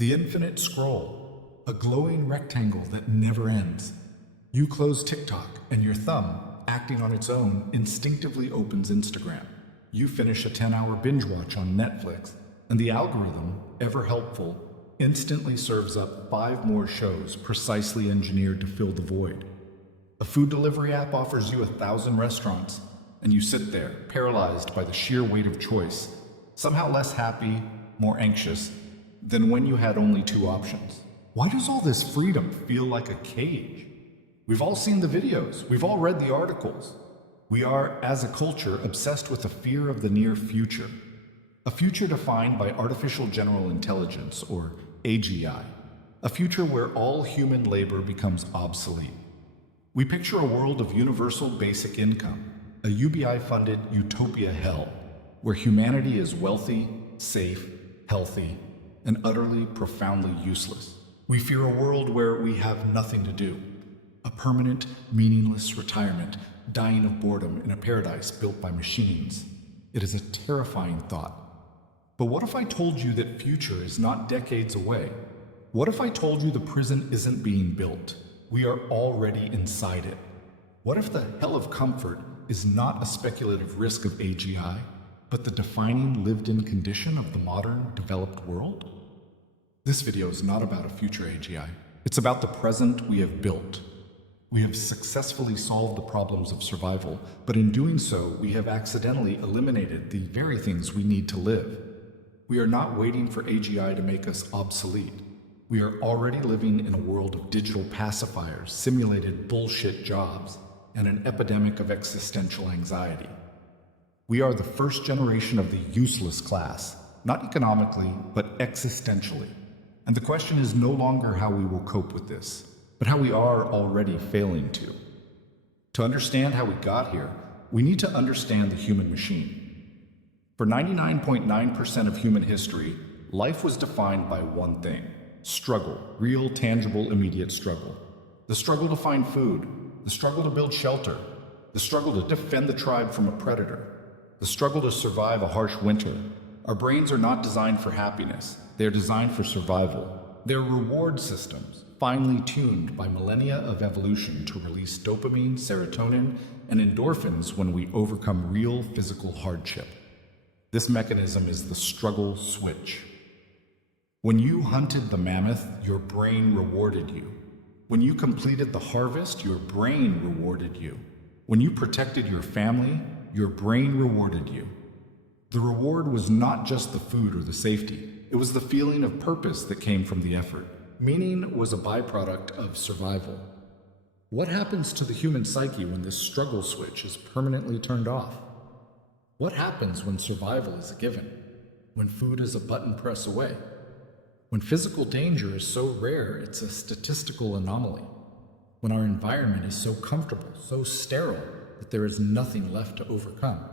The infinite scroll, a glowing rectangle that never ends. You close TikTok, and your thumb, acting on its own, instinctively opens Instagram. You finish a 10-hour binge watch on Netflix, and the algorithm, ever helpful, instantly serves up 5 more shows precisely engineered to fill the void. A food delivery app offers you 1,000 restaurants, and you sit there, paralyzed by the sheer weight of choice, somehow less happy, more anxious, than when you had only 2 options. Why does all this freedom feel like a cage? We've all seen the videos, we've all read the articles. We are, as a culture, obsessed with the fear of the near future. A future defined by artificial general intelligence, or AGI. A future where all human labor becomes obsolete. We picture a world of universal basic income, a UBI-funded utopia hell, where humanity is wealthy, safe, healthy, and utterly, profoundly useless. We fear a world where we have nothing to do, a permanent, meaningless retirement, dying of boredom in a paradise built by machines. It is a terrifying thought. But what if I told you that future is not decades away? What if I told you the prison isn't being built? We are already inside it. What if the hell of comfort is not a speculative risk of AGI, but the defining lived-in condition of the modern, developed world? This video is not about a future AGI. It's about the present we have built. We have successfully solved the problems of survival, but in doing so, we have accidentally eliminated the very things we need to live. We are not waiting for AGI to make us obsolete. We are already living in a world of digital pacifiers, simulated bullshit jobs, and an epidemic of existential anxiety. We are the first generation of the useless class, not economically, but existentially. And the question is no longer how we will cope with this, but how we are already failing to. To understand how we got here, we need to understand the human machine. For 99.9% of human history, life was defined by one thing: struggle, real, tangible, immediate struggle. The struggle to find food, the struggle to build shelter, the struggle to defend the tribe from a predator, the struggle to survive a harsh winter. Our brains are not designed for happiness, they are designed for survival. They're reward systems, finely tuned by millennia of evolution to release dopamine, serotonin, and endorphins when we overcome real physical hardship. This mechanism is the struggle switch. When you hunted the mammoth, your brain rewarded you. When you completed the harvest, your brain rewarded you. When you protected your family, your brain rewarded you. The reward was not just the food or the safety. It was the feeling of purpose that came from the effort. Meaning was a byproduct of survival. What happens to the human psyche when this struggle switch is permanently turned off? What happens when survival is a given? When food is a button press away? When physical danger is so rare it's a statistical anomaly? When our environment is so comfortable, so sterile, that there is nothing left to overcome?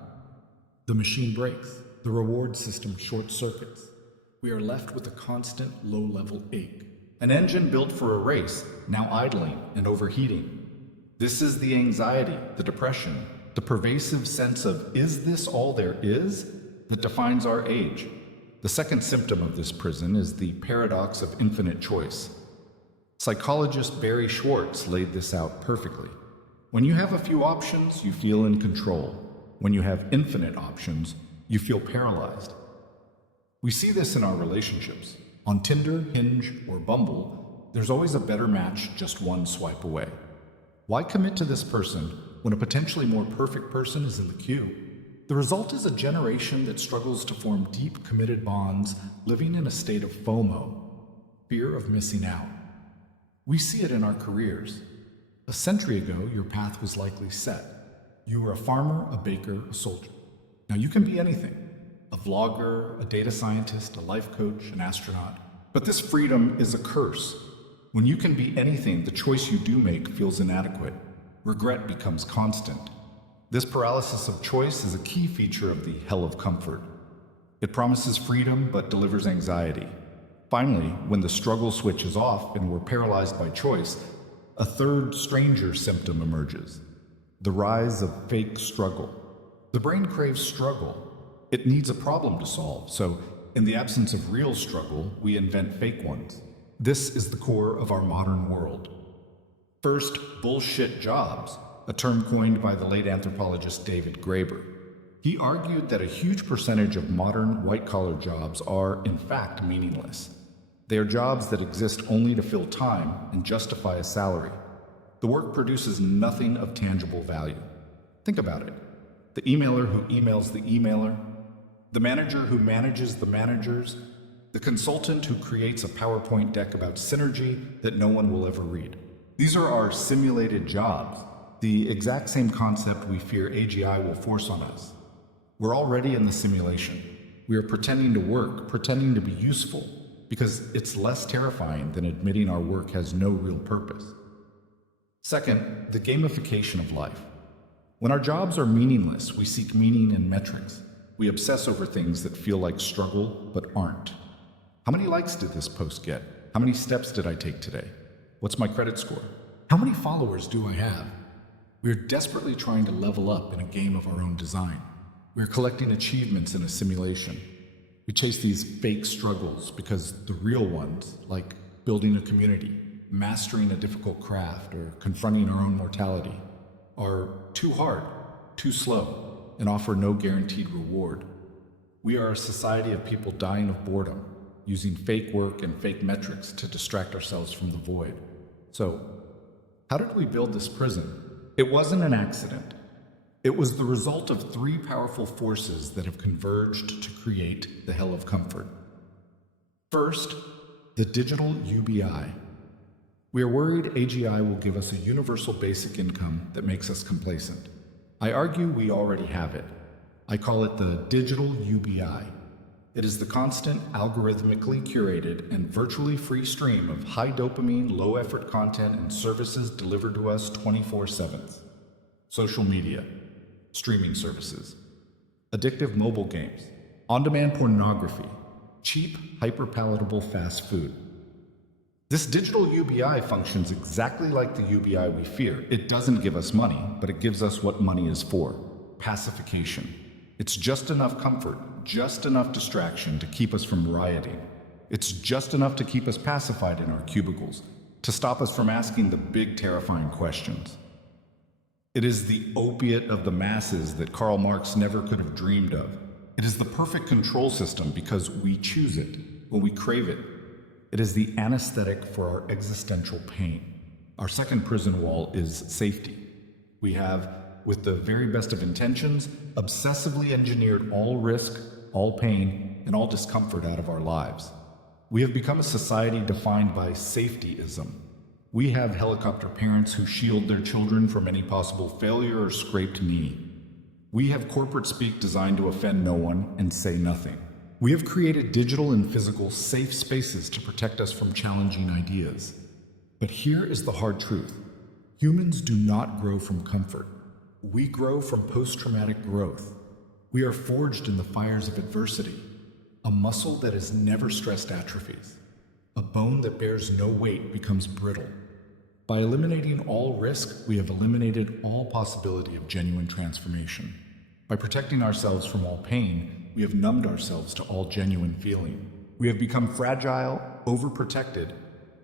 The machine breaks. The reward system short circuits. We are left with a constant low-level ache. An engine built for a race, now idling and overheating. This is the anxiety, the depression, the pervasive sense of, is this all there is, that defines our age. The second symptom of this prison is the paradox of infinite choice. Psychologist Barry Schwartz laid this out perfectly. When you have a few options, you feel in control. When you have infinite options, you feel paralyzed. We see this in our relationships. On Tinder, Hinge, or Bumble, there's always a better match just one swipe away. Why commit to this person when a potentially more perfect person is in the queue? The result is a generation that struggles to form deep, committed bonds, living in a state of FOMO, fear of missing out. We see it in our careers. A century ago, your path was likely set. You were a farmer, a baker, a soldier. Now you can be anything. A vlogger, a data scientist, a life coach, an astronaut. But this freedom is a curse. When you can be anything, the choice you do make feels inadequate. Regret becomes constant. This paralysis of choice is a key feature of the hell of comfort. It promises freedom but delivers anxiety. Finally, when the struggle switch is off and we're paralyzed by choice, a third stranger symptom emerges: the rise of fake struggle. The brain craves struggle. It needs a problem to solve, so in the absence of real struggle, we invent fake ones. This is the core of our modern world. First, bullshit jobs, a term coined by the late anthropologist David Graeber. He argued that a huge percentage of modern white-collar jobs are, in fact, meaningless. They are jobs that exist only to fill time and justify a salary. The work produces nothing of tangible value. Think about it. The emailer who emails the emailer, the manager who manages the managers, the consultant who creates a PowerPoint deck about synergy that no one will ever read. These are our simulated jobs, the exact same concept we fear AGI will force on us. We're already in the simulation. We are pretending to work, pretending to be useful, because it's less terrifying than admitting our work has no real purpose. Second, the gamification of life. When our jobs are meaningless, we seek meaning in metrics. We obsess over things that feel like struggle but aren't. How many likes did this post get? How many steps did I take today? What's my credit score? How many followers do I have? We are desperately trying to level up in a game of our own design. We are collecting achievements in a simulation. We chase these fake struggles because the real ones, like building a community, mastering a difficult craft, or confronting our own mortality, are too hard, too slow, and offer no guaranteed reward. We are a society of people dying of boredom, using fake work and fake metrics to distract ourselves from the void. So, how did we build this prison? It wasn't an accident. It was the result of three powerful forces that have converged to create the hell of comfort. First, the digital UBI. We are worried AGI will give us a universal basic income that makes us complacent. I argue we already have it. I call it the digital UBI. It is the constant, algorithmically curated, and virtually free stream of high dopamine, low effort content and services delivered to us 24/7. Social media, streaming services, addictive mobile games, on-demand pornography, cheap, hyper-palatable fast food. This digital UBI functions exactly like the UBI we fear. It doesn't give us money, but it gives us what money is for: pacification. It's just enough comfort, just enough distraction to keep us from rioting. It's just enough to keep us pacified in our cubicles, to stop us from asking the big, terrifying questions. It is the opiate of the masses that Karl Marx never could have dreamed of. It is the perfect control system because we choose it when we crave it. It is the anesthetic for our existential pain. Our second prison wall is safety. We have, with the very best of intentions, obsessively engineered all risk, all pain, and all discomfort out of our lives. We have become a society defined by safetyism. We have helicopter parents who shield their children from any possible failure or scraped knee. We have corporate speak designed to offend no one and say nothing. We have created digital and physical safe spaces to protect us from challenging ideas. But here is the hard truth. Humans do not grow from comfort. We grow from post-traumatic growth. We are forged in the fires of adversity. A muscle that is never stressed atrophies. A bone that bears no weight becomes brittle. By eliminating all risk, we have eliminated all possibility of genuine transformation. By protecting ourselves from all pain, we have numbed ourselves to all genuine feeling. We have become fragile, overprotected,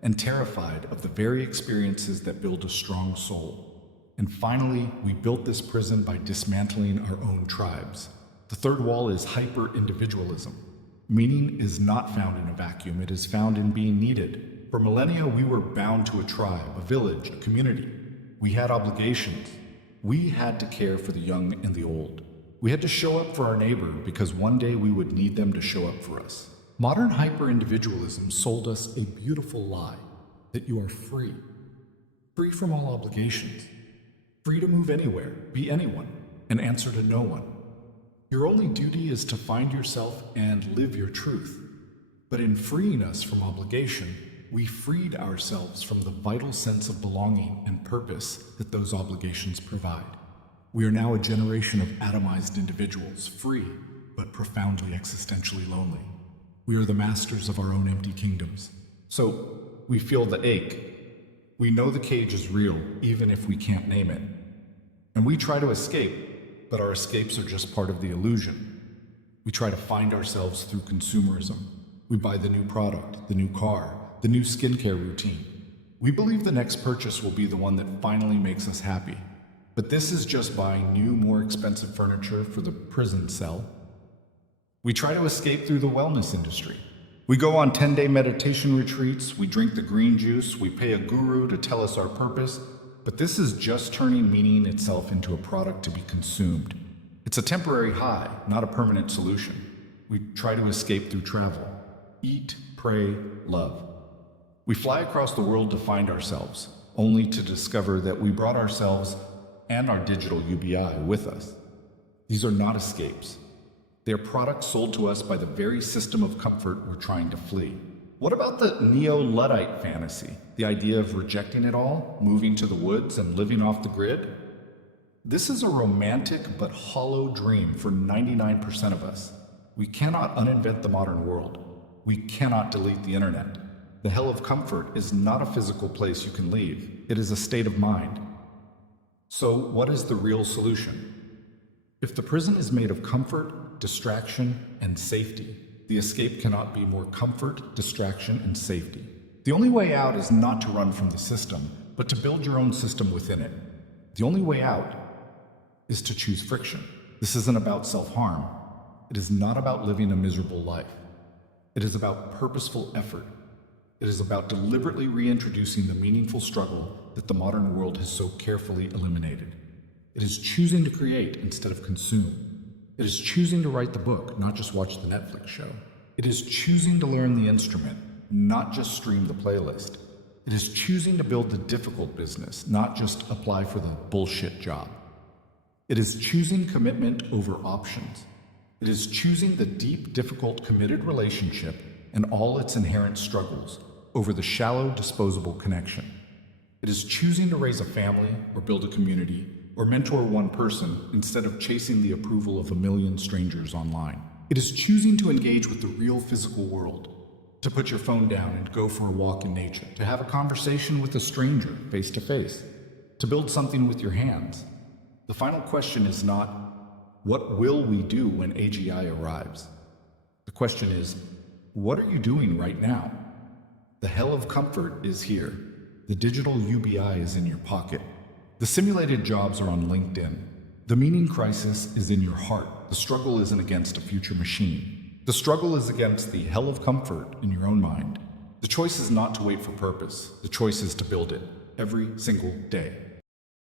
and terrified of the very experiences that build a strong soul. And finally, we built this prison by dismantling our own tribes. The third wall is hyper-individualism. Meaning is not found in a vacuum, it is found in being needed. For millennia, we were bound to a tribe, a village, a community. We had obligations. We had to care for the young and the old. We had to show up for our neighbor because one day we would need them to show up for us. Modern hyper-individualism sold us a beautiful lie, that you are free. Free from all obligations. Free to move anywhere, be anyone, and answer to no one. Your only duty is to find yourself and live your truth. But in freeing us from obligation, we freed ourselves from the vital sense of belonging and purpose that those obligations provide. We are now a generation of atomized individuals, free, but profoundly existentially lonely. We are the masters of our own empty kingdoms. So, we feel the ache. We know the cage is real, even if we can't name it. And we try to escape, but our escapes are just part of the illusion. We try to find ourselves through consumerism. We buy the new product, the new car, the new skincare routine. We believe the next purchase will be the one that finally makes us happy. But this is just buying new, more expensive furniture for the prison cell. We try to escape through the wellness industry. We go on 10-day meditation retreats, we drink the green juice, we pay a guru to tell us our purpose, but this is just turning meaning itself into a product to be consumed. It's a temporary high, not a permanent solution. We try to escape through travel. Eat, pray, love. We fly across the world to find ourselves, only to discover that we brought ourselves and our digital UBI with us. These are not escapes. They are products sold to us by the very system of comfort we're trying to flee. What about the neo-Luddite fantasy? The idea of rejecting it all, moving to the woods, and living off the grid? This is a romantic but hollow dream for 99% of us. We cannot uninvent the modern world. We cannot delete the internet. The hell of comfort is not a physical place you can leave. It is a state of mind. So, what is the real solution? If the prison is made of comfort, distraction, and safety, the escape cannot be more comfort, distraction, and safety. The only way out is not to run from the system, but to build your own system within it. The only way out is to choose friction. This isn't about self-harm. It is not about living a miserable life. It is about purposeful effort. It is about deliberately reintroducing the meaningful struggle that the modern world has so carefully eliminated. It is choosing to create instead of consume. It is choosing to write the book, not just watch the Netflix show. It is choosing to learn the instrument, not just stream the playlist. It is choosing to build the difficult business, not just apply for the bullshit job. It is choosing commitment over options. It is choosing the deep, difficult, committed relationship and all its inherent struggles over the shallow, disposable connection. It is choosing to raise a family or build a community or mentor one person instead of chasing the approval of a million strangers online. It is choosing to engage with the real physical world, to put your phone down and go for a walk in nature, to have a conversation with a stranger face to face, to build something with your hands. The final question is not, what will we do when AGI arrives? The question is, what are you doing right now? The hell of comfort is here. The digital UBI is in your pocket. The simulated jobs are on LinkedIn. The meaning crisis is in your heart. The struggle isn't against a future machine. The struggle is against the hell of comfort in your own mind. The choice is not to wait for purpose. The choice is to build it every single day.